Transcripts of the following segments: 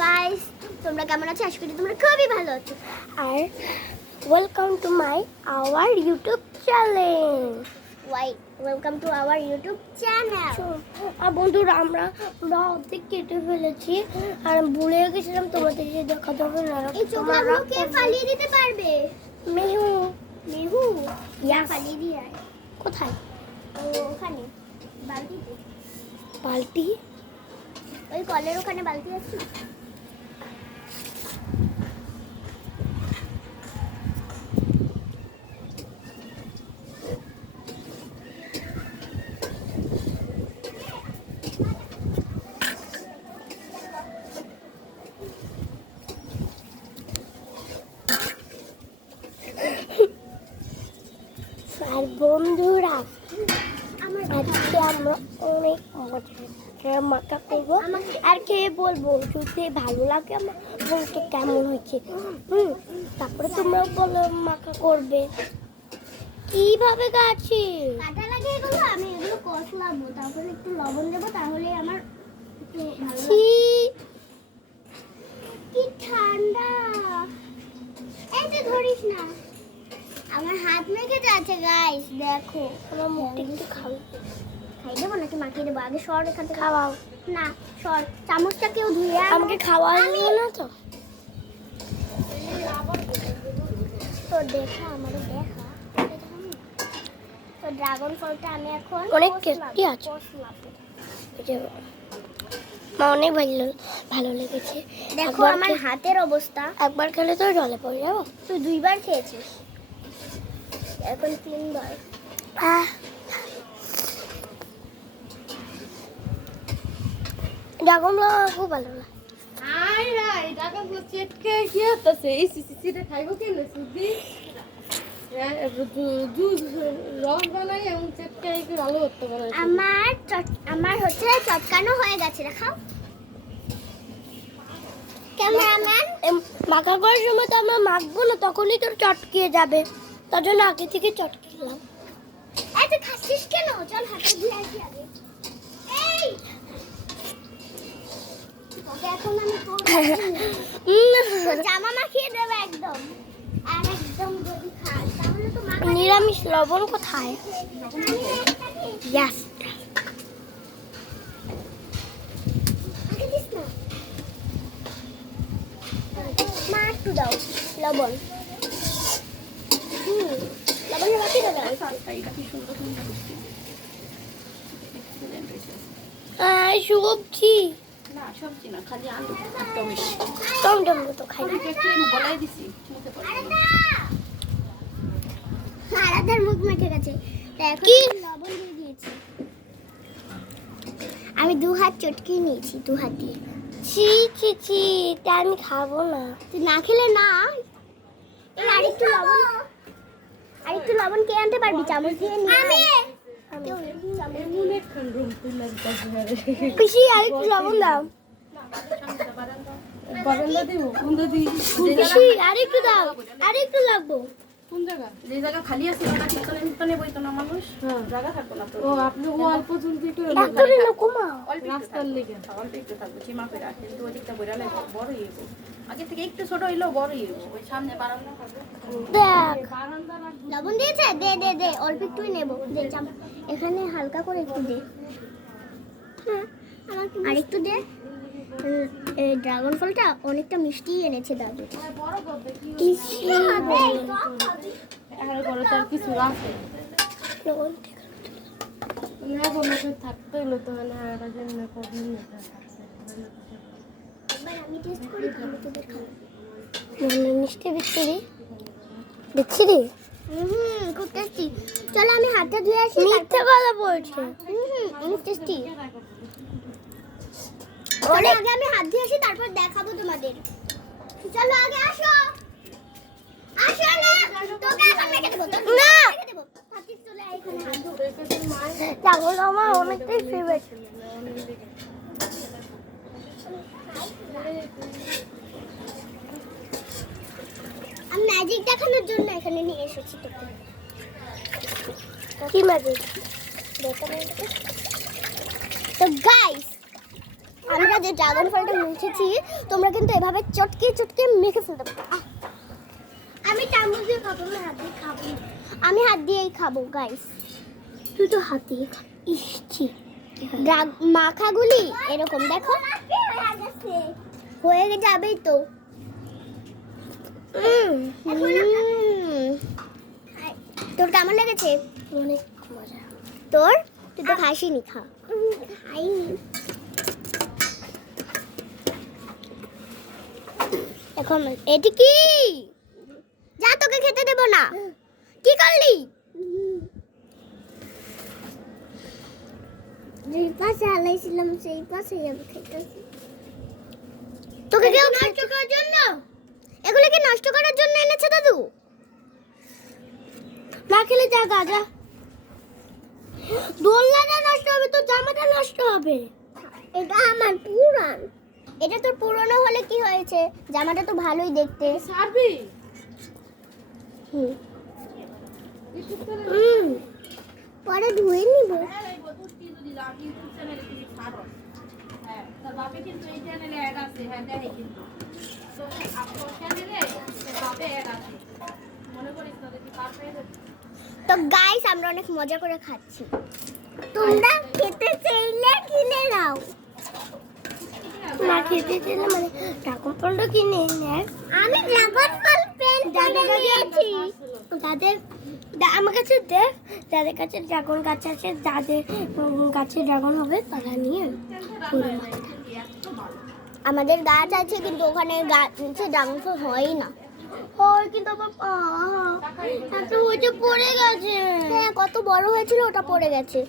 Guys, তোমরা কেমন আছো? আশা করি তোমরা খুবই ভালো আছো। আর welcome to my our YouTube channel. Welcome to our YouTube channel. আর বন্ধুরা, আমরা অর্ধেক কেটে ফেলেছি আর ভুলে গেছিলাম তোমাদের যে দেখাতে হবে না। এই চোখগুলো কে ফালিয়ে দিতে পারবে? মেহু মেহু Yes. ফালিয়ে দিয়ে আয়। কোথায়? ওখানে বালতিতে, বালতি? ওই কলের ওখানে বালতি আছে। আর বন্ধুরা, আমার আজকে আমরা অনেক মজা মাখা করবো আর খেয়ে বলবো যদি ভালো লাগে আমার বলতে কেমন হয়েছে। তারপরে তোমরা বলো মাখা করবে কিভাবে গাছে কাটা লাগে এগুলো। আমি এগুলো কষলাবো, তারপরে একটু লবণ দেবো, তাহলে আমার একটু ভালো ছি। লাগবে। কি ঠান্ডা! এই যে ধরিস না, আমার হাত মেখে যাচ্ছে গাইস, দেখো। আমার মুখটা একটু খাও। খাই দেবো নাকি মাখিয়ে দেবো? আগে সর এখান থেকে। খাওয়াও। না, সর। চামচটা কেউ ধুয়ে আনো। আমাকে খাওয়াবো না তো? তো দেখা, আমারও দেখা। তো ড্রাগন ফলটা আমি এখন অনেক কষলাবো, টেস্টি আছে। কষলাবো। এই যে মা অনেক ভালো লেগেছে। দেখো একবার আমার হাতের অবস্থা। একবার খেলে তো জলে পড়ে যাবো। তুই 2বার খেয়েছিস, এখন 3বার। ড্রাগন খুব ভালো লাগে। আই রাই টাকা চেটকে কি হচ্ছে এই সিসিটা খাইবো কেন সুদি জুস রস বানাই এবং চেটকে কি ভালো করতে পারে। আমার হচ্ছে চটকানো হয়ে গেছে। দেখাও ক্যামেরাম্যান। মাখা করার সময় তো আমরা মাখবো না, তখনই তো চটকিয়ে যাবে, তার জন্য আগে থেকে চটকিলাম। এই তুই খাচ্ছিস কেন? চল হাতে দিয়ে আসি আগে। এই তোকে এখন আমি তোর জামা মাখিয়ে দেবো একদম। আর একদম যদি খাস তাহলে তো মাখা নিরামিষ লবণ কোথায়? ইয়াস। মা একটু দাও লবণ। লবণ বাকি দেবে। সবজি না সবজি না, খালি আলু আর টমেটো। টমেটো তো খাই না। একটু বলাই দিছি মুখে পড়ে। আরাধার মুখ মেখে গেছে। তাই এখন কি? আমি লবণ দিয়ে দিয়েছি। আমি 2 হাত চটকিয়ে নিয়েছি, 2 হাত দিয়ে। ছি ছি ছি, তা আমি খাবো না। তুই না খেলে না। এই আরেকটু লবণ কে আনতে পারবি? চামচ দিয়ে নিয়ে আমি অনেকক্ষণ রুম তুলে দিতে পিসি আরেকটু লবণ দাও। বারান্দা দিব কোন দিই পিসি আরেকটু দাও, আরেকটু লাগবো। কোন জায়গা যে জায়গা খালি আছে ওটা কীর্তনে কীর্তনে বইতো না মানুষ। হ্যাঁ জায়গা থাকতো না তো। ও আপনি ও অল্প জলদি একটু এত না কমা। রাস্তার লেগে অল্প একটু থাকবে সীমা করে রাখে, কিন্তু ওই দিকটা বইরা লাগে বড়ই হইব। আগে থেকে একটু ছোট হইলেও বড়ই হইব। ওই সামনে বারান্দা থাকবে। দেখ বারান্দা লবণ দিয়েছে। দে দে দে, অল্প একটুই নেব। দে এখানে হালকা করে একটু দে। হ্যাঁ, আর একটু দে। এই ড্রাগন ফলটা অনেকটা মিষ্টি এনেছে দাদু। বড় করবে কি পিসি আর বড় তো আর কিছু আছে লবণ না বলে তো থাকতে হলো তো না আর জন্য কবি এবার আমি টেস্ট করি, তাহলে তোদের খাবো। মানে মিষ্টি বিচ্ছিরি বিচ্ছিরি খুব টেস্টি। চলো আমি হাতটা ধুয়ে আসি। মিথ্যে কথা বলছে। অনেক টেস্টি। চলো আগে আমি হাত ধুয়ে আসি, তারপর দেখাবো তোমাদের। চলো আগে আসো। আসো না, তোকে এখন রেখে দেবো। না। রেখে দেবো। থাকিস, চলে আয় এখানে হাত ধো। চাউল আমার অনেকটাই ফেভারিট। আমি ম্যাজিক দেখানোর জন্য এখানে নিয়ে এসেছি তোকে। কি ম্যাজিক? তো গাইস, আমরা যে ড্রাগন ফলটা মেখেছি তোমরা কিন্তু এভাবে চটকে চটকে মেখে ফেলতে পারো। আমি চামচ দিয়ে খাবো না, হাত দিয়ে খাবো। আমি হাত দিয়েই খাবো গাইস। তুই তো হাত দিয়ে খা। ইসছি মাখাগুলি এরকম দেখো হয়ে যাবেই তো। তোর কেমন লেগেছে? অনেক মজা। তোর তুই তো খাসিনি, খা। খাইনি। এখন এটি কি? যা, তোকে খেতে দেব না। কি করলি? যেই পাশে আলাইছিলাম সেই পাশে আমি খেতেছি। তোকে কেউ নষ্ট করার জন্য? এগুলো কি নষ্ট করার জন্য এনেছে দাদু? না খেলে যা গাজা। দোলনাটা নষ্ট হবে তো জামাটা নষ্ট হবে। এটা আমার পুরান। এটা তোর পুরনো হলে কি হয়েছে? জামাটা তো ভালোই দেখতে। সারবি হুম। হুম। পরে ধুয়ে নিব। তোর বাপে কিন্তু এই চ্যানেলে অ্যাড আছে, হ্যাঁ দেখে কিন্তু তোর চ্যানেলে তোর বাপে অ্যাড আছে, মনে করিস না দেখি কার পেয়ে তো গাইস আমরা অনেক মজা করে খাচ্ছি। তোমরা খেতে চাইলে কিনে নাও। না খেতে চাইলে মানে ড্রাগন ফলটা কিনে নে। আমি ড্রাগন ফল পেন কিনে নিয়েছি। তাদের আমার কাছে দেখ, যাদের কাছে ড্রাগন গাছ আছে, যাদের গাছে ড্রাগন হবে তারা নিয়ে পুরো মাথা। আমাদের গাছ আছে কিন্তু ওখানে গাছে ড্রাগন ফল হয়ই না। হয় কিন্তু আবার একটা ওইটা পড়ে গেছে। হ্যাঁ, কত বড় হয়েছিল ওটা পড়ে গেছে।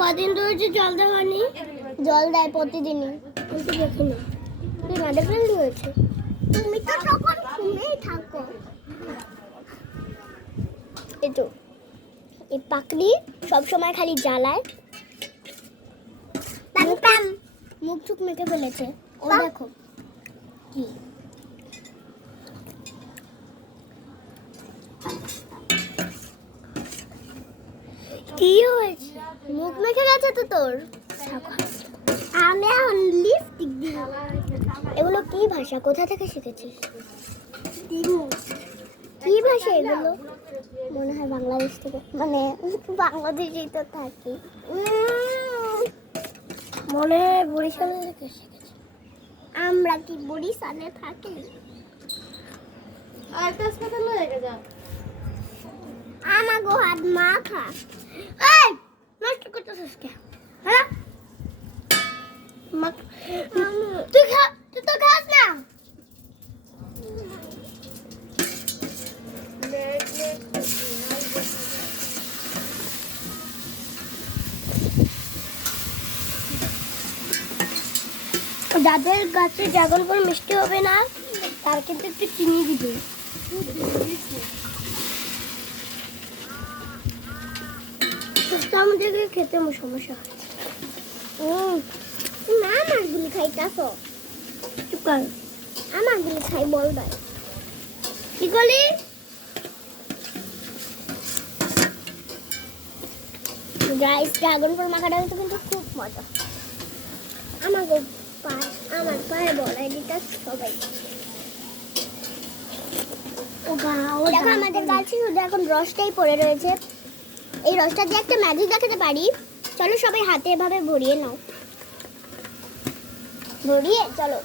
কদিন ধরে যে জল দেওয়া হয়নি। জল দেয় প্রতিদিনই। কিন্তু দেখি না। তুই না দেখলে কি হয়েছে? তুমি তো তখন ঘুমিয়েই থাকো। এটো এই পাকড়ি সবসময় খালি জ্বালায়। মুখ টুক মেখে ফেলেছে। ও দেখো কি কি হয়েছে? মুখ মেখে গেছে তো তোর। আমি এখন লিপস্টিক দিব। এগুলো কি ভাষা? কোথা থেকে শিখেছিস? কি ভাষা এগুলো? মনে হয় বাংলাদেশ থেকে, মানে বাংলাদেশেই তো থাকি। মনে হয় বরিশালে থেকে শিখেছে। আমরা কি বরিশালে থাকি? আর হাসপাতাল হয়ে যা আমাগো হাত মাখা। এই নষ্ট করতেছিস কে? হ্যাঁ তুই খা, তুই তো খাস না। যাদের গাছে ড্রাগন ফল মিষ্টি হবে না তার কিন্তু একটু চিনি দিবে। আমাদেরকে খেতে আমার সমস্যা হচ্ছে। না, আমারগুলি খাইতাছ। চুপ কর। আমারগুলি খাই বল ভাই। কি করলি? গাইস, ড্রাগন ফল মাখাটা কিন্তু খুব মজা। আমার পায়ে বলাই দিতা সবাই। দেখো আমাদের গাছে শুধু এখন রসটাই পড়ে রয়েছে। এই রসটা দিয়ে একটা ম্যাজিক দেখাতে পারি। চলো সবাই হাতে এভাবে ভরিয়ে নাও। ভরিয়ে চলো।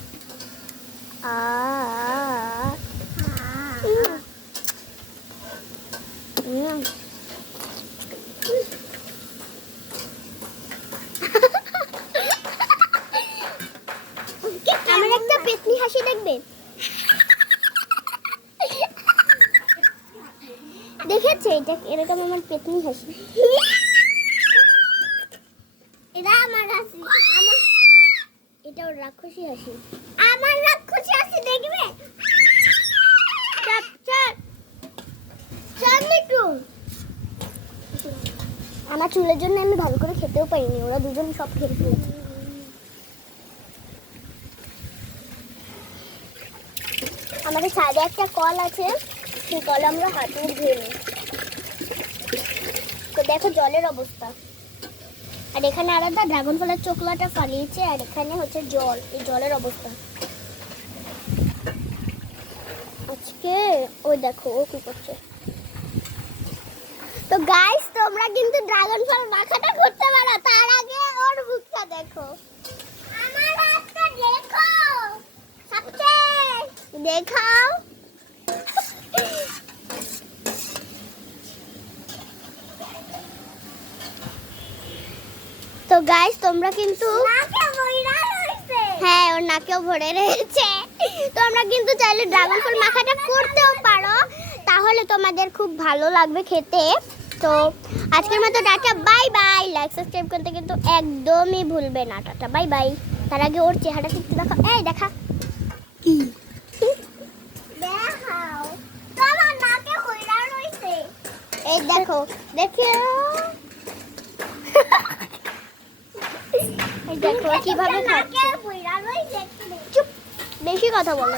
আমার একটা পেতনি হাসি দেখবে? দেখেছে এটা এরকম আমার পেতনি হাসি। এটা আমার হাসি। এটা ওর রাক্ষসী হাসি। আমার রাক্ষসী হাসি দেখবে? আমার চুলের জন্য আমি ভালো করে খেতেও পারিনি, ওরা দুজন সব খেয়ে ফেলেছে। আমাদের সাইডে একটা কল আছে, সেই কলে আমরা হাত মুখ ধুয়ে নিই। তো দেখো জলের অবস্থা। আর এখানে আলাদা ড্রাগন ফলের চোখলাটা ফালিয়েছে, আর এখানে হচ্ছে জল, এই জলের অবস্থা আজকে। ওই দেখো ও কি করছে। তো গাইস তোমরা কিন্তু ড্রাগন ফল মাখাটা করতে পারো, তার আগে ওর মুখটা দেখো, আমার হাতটা দেখো, সবচেয়ে দেখাও। তো গাইস তোমরা কিন্তু হ্যাঁ ওর নাকেও ভরে রয়েছে। তোমরা কিন্তু চাইলে ড্রাগন ফল মাখাটা করতেও পারো, তাহলে তোমাদের খুব ভালো লাগবে খেতে। তো আজকের মতো tata, bye bye. Like subscribe করতে কিন্তু একদমই ভুলবে না। Tata bye bye. তার আগে ওর চেহারাটা একটু দেখা, এই দেখা কি দেখাও, তোমার নাকে কইরা রইছে, এই দেখো দেখো, এই দেখো কিভাবে খাচ্ছে। চুপ, বেশি কথা বলে।